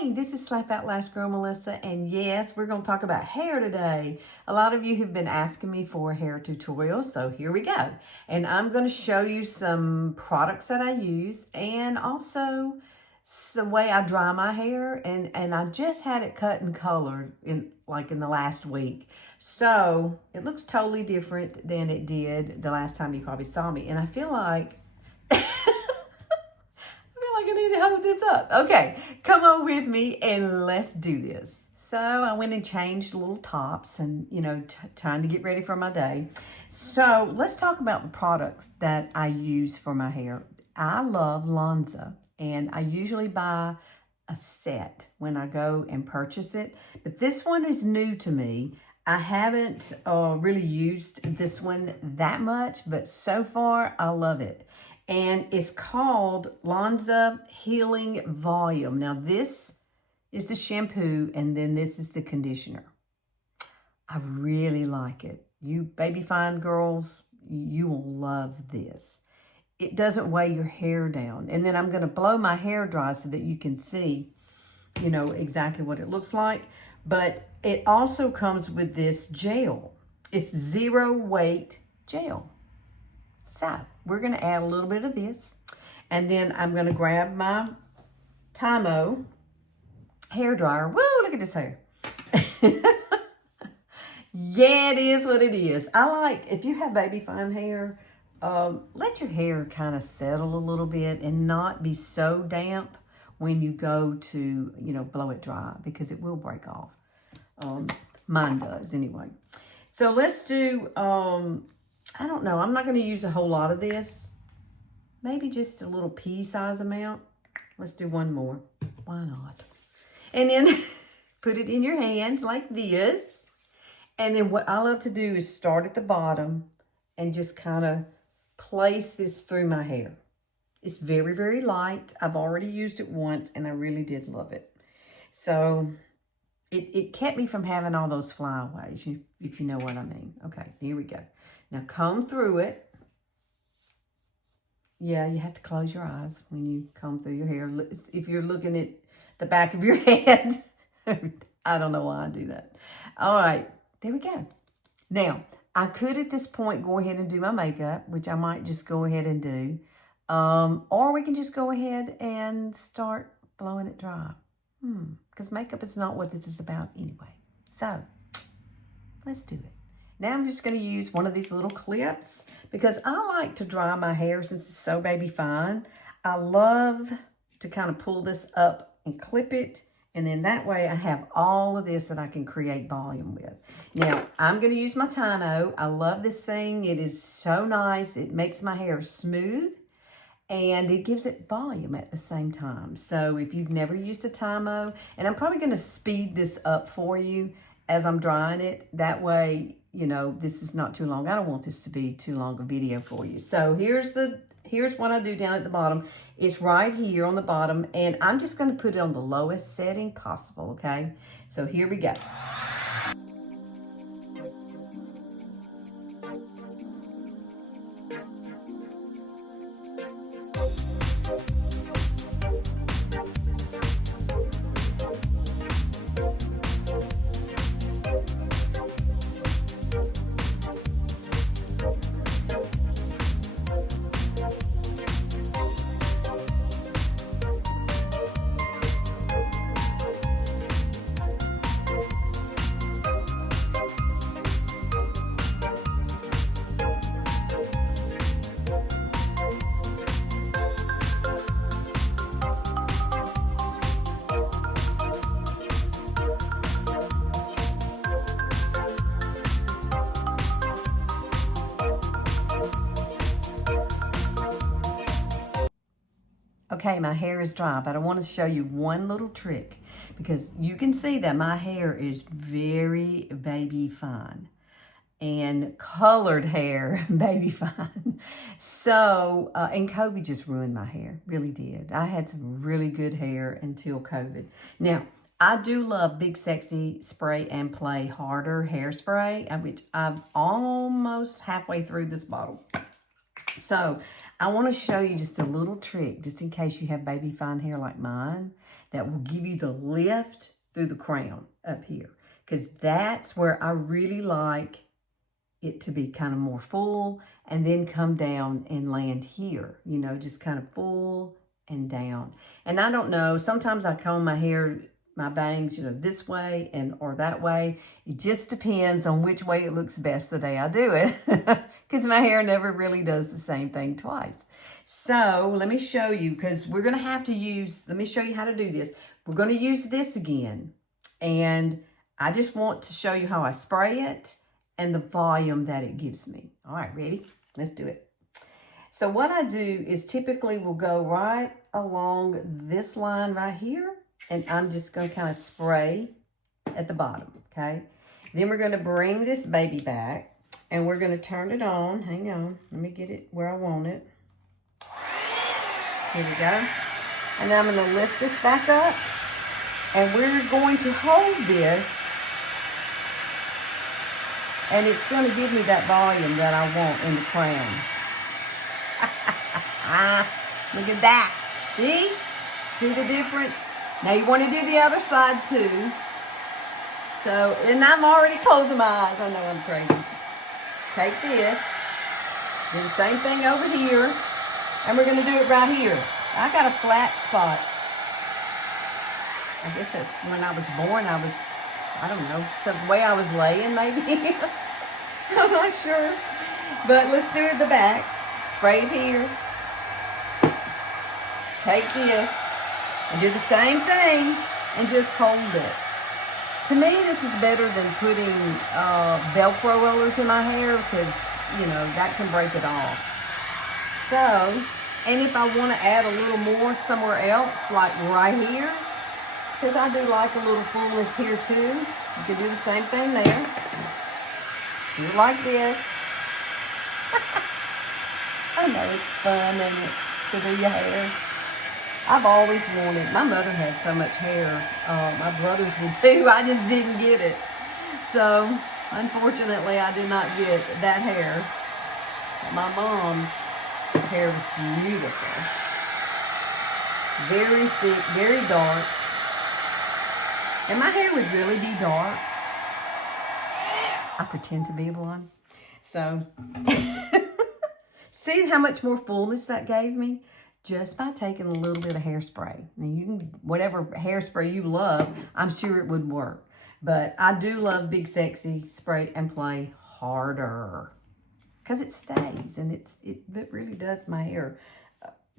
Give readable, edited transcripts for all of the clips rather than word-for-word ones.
Hey, this is Slap Out Lash Girl Melissa, and yes, we're going to talk about hair today. A lot of you have been asking me for a hair tutorial, so here we go. And I'm going to show you some products that I use and also the way I dry my hair. And I just had it cut and colored in the last week. So it looks totally different than it did the last time you probably saw me. And I feel like I need to hold this up. Okay, come on with me and let's do this. So I went and changed little tops and, trying to get ready for my day. So let's talk about the products that I use for my hair. I love Lonza, and I usually buy a set when I go and purchase it. But this one is new to me. I haven't really used this one that much, but so far I love it. And it's called Lonza Healing Volume. Now this is the shampoo and then this is the conditioner. I really like it. You baby fine girls, you will love this. It doesn't weigh your hair down. And then I'm gonna blow my hair dry so that you can see, exactly what it looks like. But it also comes with this gel. It's 0 weight gel. So we're going to add a little bit of this, and then I'm going to grab my Tymo hair dryer. Woo, look at this hair. Yeah, it is what it is. I like, if you have baby fine hair, let your hair kind of settle a little bit and not be so damp when you go to, blow it dry, because it will break off. Mine does anyway. So let's do, I don't know. I'm not going to use a whole lot of this. Maybe just a little pea-size amount. Let's do one more. Why not? And then put it in your hands like this. And then what I love to do is start at the bottom and just kind of place this through my hair. It's very, very light. I've already used it once and I really did love it. So it kept me from having all those flyaways, if you know what I mean. Okay, here we go. Now comb through it. Yeah, you have to close your eyes when you comb through your hair. If you're looking at the back of your head, I don't know why I do that. All right, there we go. Now, I could at this point go ahead and do my makeup, which I might just go ahead and do. Or we can just go ahead and start blowing it dry. Because makeup is not what this is about anyway. So, let's do it. Now I'm just going to use one of these little clips because I like to dry my hair since it's so baby fine. I love to kind of pull this up and clip it. And then that way I have all of this that I can create volume with. Now I'm going to use my Tymo. I love this thing. It is so nice. It makes my hair smooth and it gives it volume at the same time. So if you've never used a Tymo, and I'm probably going to speed this up for you as I'm drying it. That way, this is not too long. I don't want this to be too long a video for you. So here's what I do down at the bottom. It's right here on the bottom, and I'm just going to put it on the lowest setting possible, okay? So here we go. Okay, my hair is dry, but I want to show you one little trick because you can see that my hair is very baby fine and colored hair, baby fine. So, and COVID just ruined my hair, really did. I had some really good hair until COVID. Now, I do love Big Sexy Spray and Play Harder Hairspray, which I'm almost halfway through this bottle. So I want to show you just a little trick, just in case you have baby fine hair like mine, that will give you the lift through the crown up here. Because that's where I really like it to be kind of more full and then come down and land here. You know, just kind of full and down. And I don't know, sometimes I comb my hair, my bangs, you know, this way or that way. It just depends on which way it looks best the day I do it. Because my hair never really does the same thing twice. So let me show you, because we're going to have to use, let me show you how to do this. We're going to use this again. And I just want to show you how I spray it and the volume that it gives me. All right, ready? Let's do it. So what I do is typically we'll go right along this line right here. And I'm just going to kind of spray at the bottom, okay? Then we're going to bring this baby back. And we're going to turn it on. Hang on. Let me get it where I want it. Here we go. And I'm going to lift this back up. And we're going to hold this. And it's going to give me that volume that I want in the crown. Look at that. See? See the difference? Now you want to do the other side too. So, and I'm already closing my eyes. I know I'm crazy. Take this. Do the same thing over here. And we're going to do it right here. I got a flat spot. I guess that's when I was born. I don't know, the way I was laying maybe. I'm not sure. But let's do it at the back. Spray it here. Take this. And do the same thing. And just hold it. To me, this is better than putting Velcro rollers in my hair because, you know, that can break it off. So, and if I want to add a little more somewhere else, like right here, because I do like a little fullness here too. You can do the same thing there. Do it like this. I know it's fun, isn't it, to do your hair. I've always wanted, my mother had so much hair. My brothers did too. I just didn't get it. So, unfortunately, I did not get that hair. My mom's hair was beautiful. Very thick, very dark. And my hair would really be dark. I pretend to be blonde. So, see how much more fullness that gave me? Just by taking a little bit of hairspray. Now you can, whatever hairspray you love, I'm sure it would work. But I do love Big Sexy Spray and Play harder. Because it stays and it really does my hair.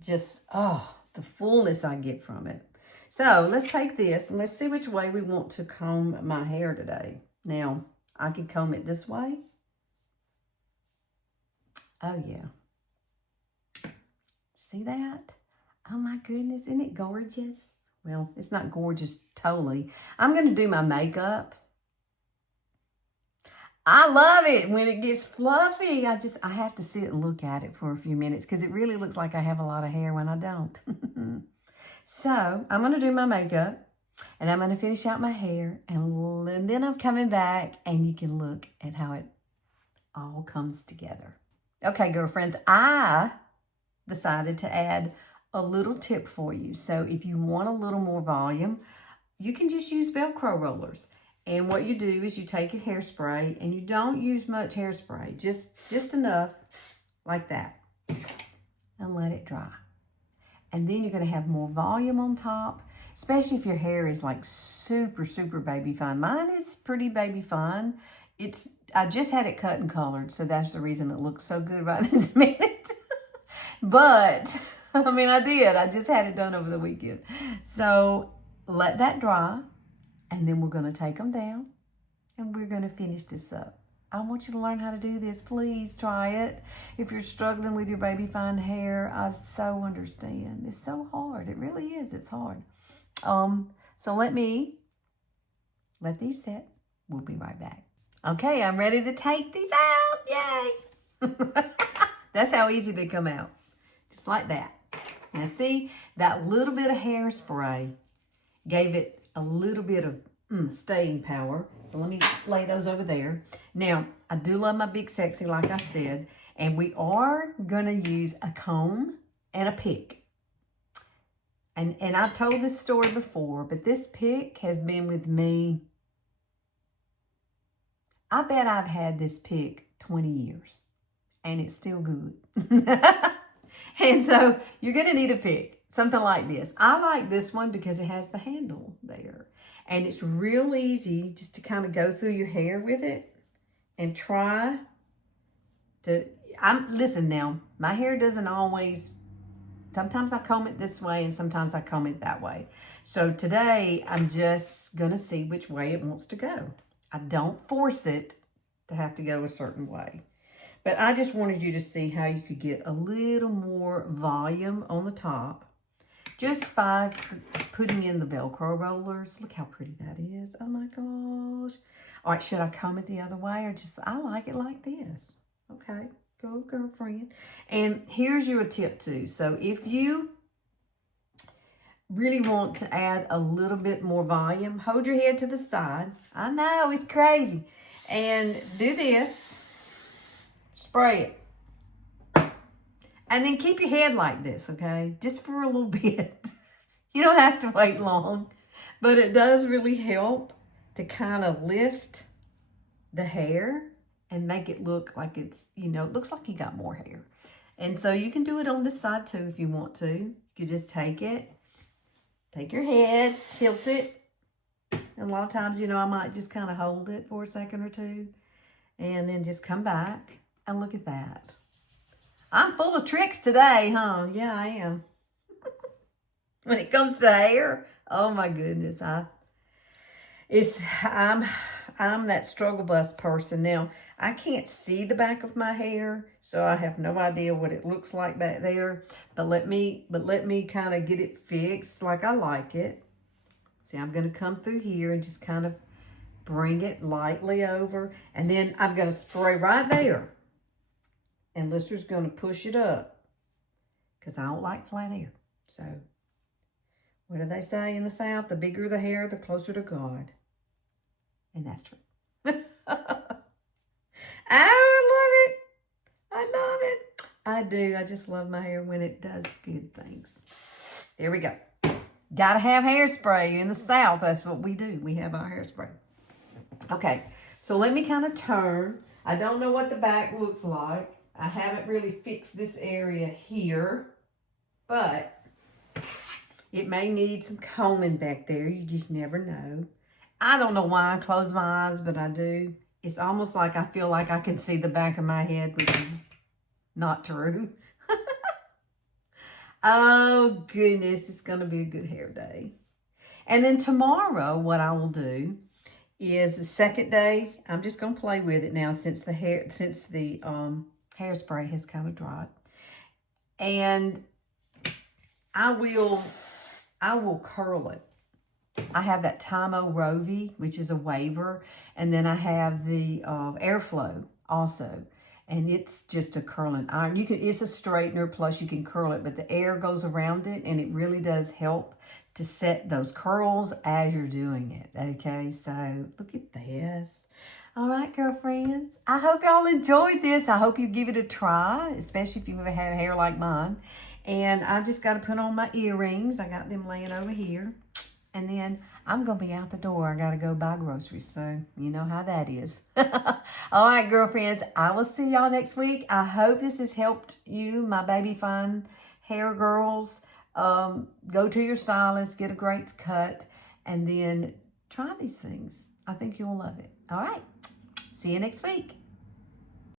Just, the fullness I get from it. So let's take this and let's see which way we want to comb my hair today. Now, I can comb it this way. Oh, yeah. See that? Oh, my goodness. Isn't it gorgeous? Well, it's not gorgeous totally. I'm going to do my makeup. I love it when it gets fluffy. I have to sit and look at it for a few minutes because it really looks like I have a lot of hair when I don't. So, I'm going to do my makeup and I'm going to finish out my hair and then I'm coming back and you can look at how it all comes together. Okay, girlfriends, I decided to add a little tip for you. So, if you want a little more volume, you can just use Velcro rollers. And what you do is you take your hairspray and you don't use much hairspray, just enough like that and let it dry. And then you're going to have more volume on top, especially if your hair is like super, super baby fine. Mine is pretty baby fine. I just had it cut and colored, so that's the reason it looks so good right this minute. But, I mean, I did. I just had it done over the weekend. So, let that dry. And then we're going to take them down and we're going to finish this up. I want you to learn how to do this. Please try it. If you're struggling with your baby fine hair, I so understand. It's so hard. It really is. It's hard. So let these set. We'll be right back. Okay, I'm ready to take these out. Yay. That's how easy they come out. Just like that. Now see, that little bit of hairspray gave it a little bit of staying power. So let me lay those over there. Now, I do love my Big Sexy, like I said, and we are going to use a comb and a pick. And I've told this story before, but this pick has been with me. I bet I've had this pick 20 years and it's still good. And so you're going to need a pick, something like this. I like this one because it has the handle there. And it's real easy just to kind of go through your hair with it and try to, listen now, my hair doesn't always, sometimes I comb it this way and sometimes I comb it that way. So today I'm just going to see which way it wants to go. I don't force it to have to go a certain way. But I just wanted you to see how you could get a little more volume on the top just by putting in the Velcro rollers. Look how pretty that is. Oh my gosh. All right, should I comb it the other way or just, I like it like this. Okay, go girlfriend. And here's your tip too. So if you really want to add a little bit more volume, hold your head to the side. I know, it's crazy. And do this, spray it. And then keep your head like this, okay? Just for a little bit. You don't have to wait long, but it does really help to kind of lift the hair and make it look like it's, you know, it looks like you got more hair. And so you can do it on this side too if you want to. You can just take it, take your head, tilt it. And a lot of times, you know, I might just kind of hold it for a second or two and then just come back and look at that. I'm full of tricks today, huh? Yeah, I am. When it comes to hair, oh my goodness, I'm that struggle bus person. Now, I can't see the back of my hair, so I have no idea what it looks like back there. But let me kind of get it fixed like I like it. See, I'm going to come through here and just kind of bring it lightly over. And then I'm going to spray right there. And Lister's going to push it up because I don't like flat hair. So, what do they say in the South? The bigger the hair, the closer to God. And that's true. I love it. I love it. I do. I just love my hair when it does good things. There we go. Got to have hairspray in the South. That's what we do. We have our hairspray. Okay, so let me kind of turn. I don't know what the back looks like. I haven't really fixed this area here, but it may need some combing back there. You just never know. I don't know why I close my eyes, but I do. It's almost like I feel like I can see the back of my head, which is not true. Oh, goodness. It's going to be a good hair day. And then tomorrow, what I will do is the second day, I'm just going to play with it now since the hairspray has kind of dried. And I will curl it. I have that Tymo Rovi, which is a waver, and then I have the Airflow also, and it's just a curling iron. It's a straightener, plus you can curl it, but the air goes around it, and it really does help to set those curls as you're doing it. Okay, so look at this. All right, girlfriends, I hope y'all enjoyed this. I hope you give it a try, especially if you ever have hair like mine. And I just got to put on my earrings. I got them laying over here. And then I'm going to be out the door. I got to go buy groceries. So you know how that is. All right, girlfriends. I will see y'all next week. I hope this has helped you, my baby fun hair girls. Go to your stylist. Get a great cut. And then try these things. I think you'll love it. All right. See you next week.